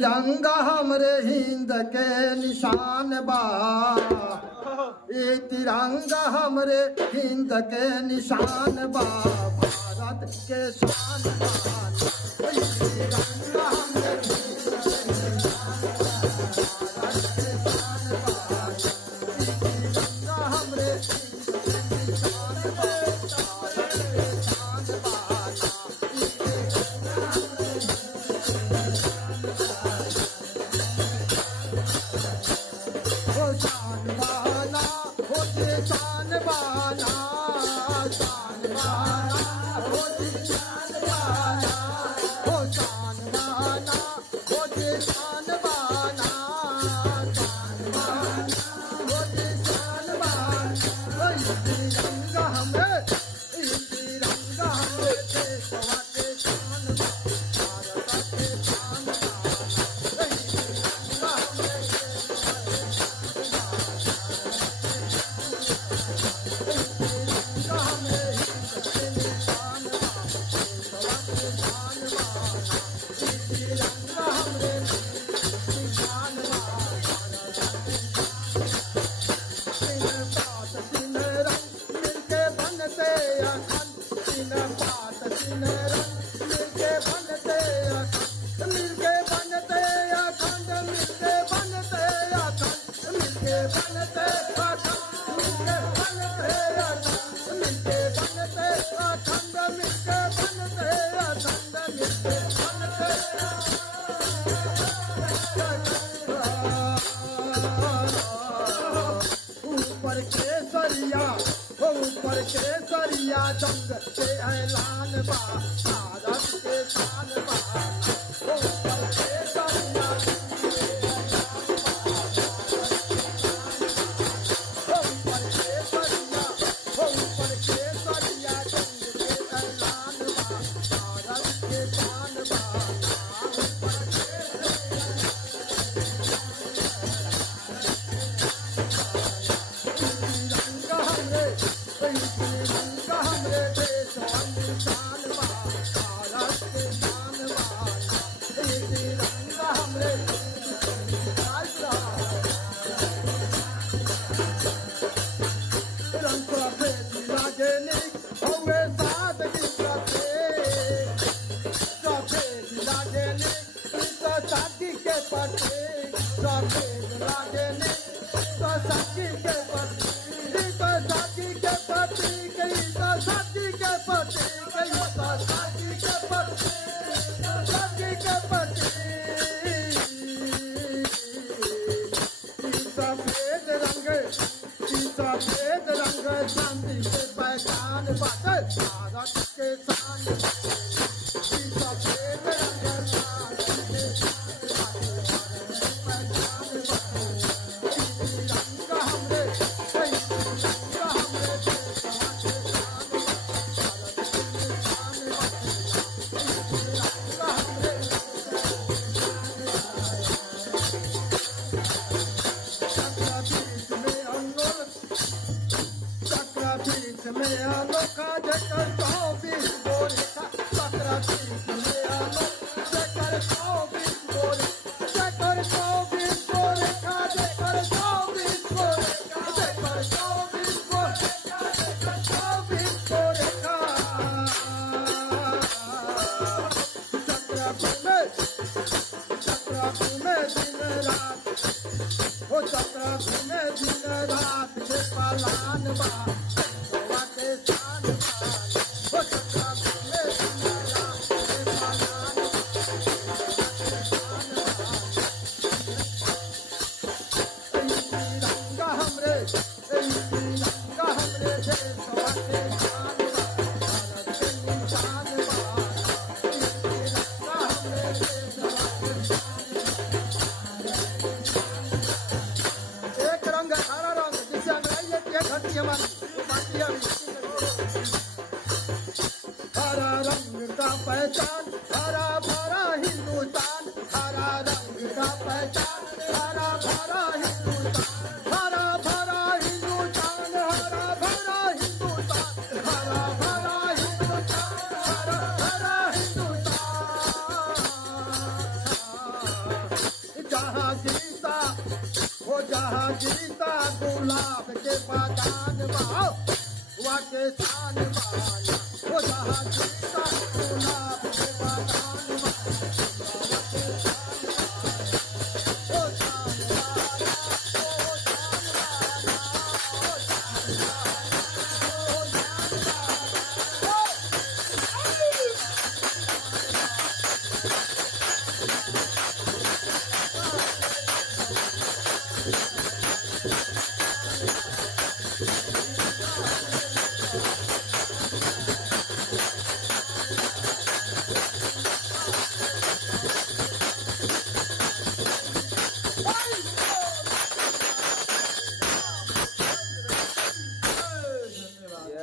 तिरंगा हमरे हिंद के निशान बा, ये तिरंगा हमरे हिंद के निशान बा, भारत के शान बा। ये तिरंगा हमरे हिंद के निशान बा, भारत के शान बा। ये तिरंगा हमरे हिंद के निशान बा, भारत के शान बा। शान बाना होते शान बाना, शान बाना होते शान बाना, हो शान बाना होते शान बाना, शान बाना होते शान बाना। तिरंगा हमरे, तिरंगा हमरे देशवा के शान बा, भारत के शान बाना। तिरंगा हमरे ऊपर केसरिया जंग के ऐलान बा, भारत के शान बा। ऊपर केसरिया ऊपर केसरिया जंग के ऐलान बा, भारत के शान बा। तिरंगा हमरे देशवा के शान बा, भारत के शान बा। तिरंगा हमरे रंग सफेद लागे नी हवे सादगी सफेद, सफेद लागे नी तो शादी के पटे, सफेद लागे नी तो शादी के पटे, तो शादी के पटे, गई तो शादी के पटे, गई तो शादी के पटे, शादी के पटे। सफेद रंग, सफेद रंग चांदी के पहचान बाटे, भारत के शान बा। सफेद रंग चांदी के पहचान बाटे, तिरंगा हमरे, तिरंगा हमरे देशवा के शान बा, भारत के शान बा। तिरंगा हमरे चक्रपीठ में अनोखा जकर 24 गोरेखा, चक्रपीठ में अनोखा जकर 24 गोरेखा, जकर 24 गोरेखा, जकर 24 गोरेखा, जकर 24 गोरेखा, जकर 24 गोरेखा। चक्रपीठ में दिन रात, हो चक्रपीठ में दिन रात के पलान बा, देशवा के शान बा। हो चक्रपीठ में दिन रात के पलान बा, देशवा के शान बा। तिरंगा हमरे, तिरंगा हमरे देशवा के शान बा, भारत के शान बा। तिरंगा हमरे देशवा के शान बा। एक रंग हरा रंग जिसे अंग्रेजी लेती है घंटी हमारी बाकी हरा रंग का पहचान, हरा भरा हिंदुस्तान, हरा रंग का पहचान, हरा भरा हिंदुस्तान, हरा भरा हिंदुस्तान, हरा भरा हिंदुस्तान, हरा भरा हिंदुस्तान, हरा भरा हिंदुस्तान। शान बा, वाके शान बाना, ओ जहाजी का होना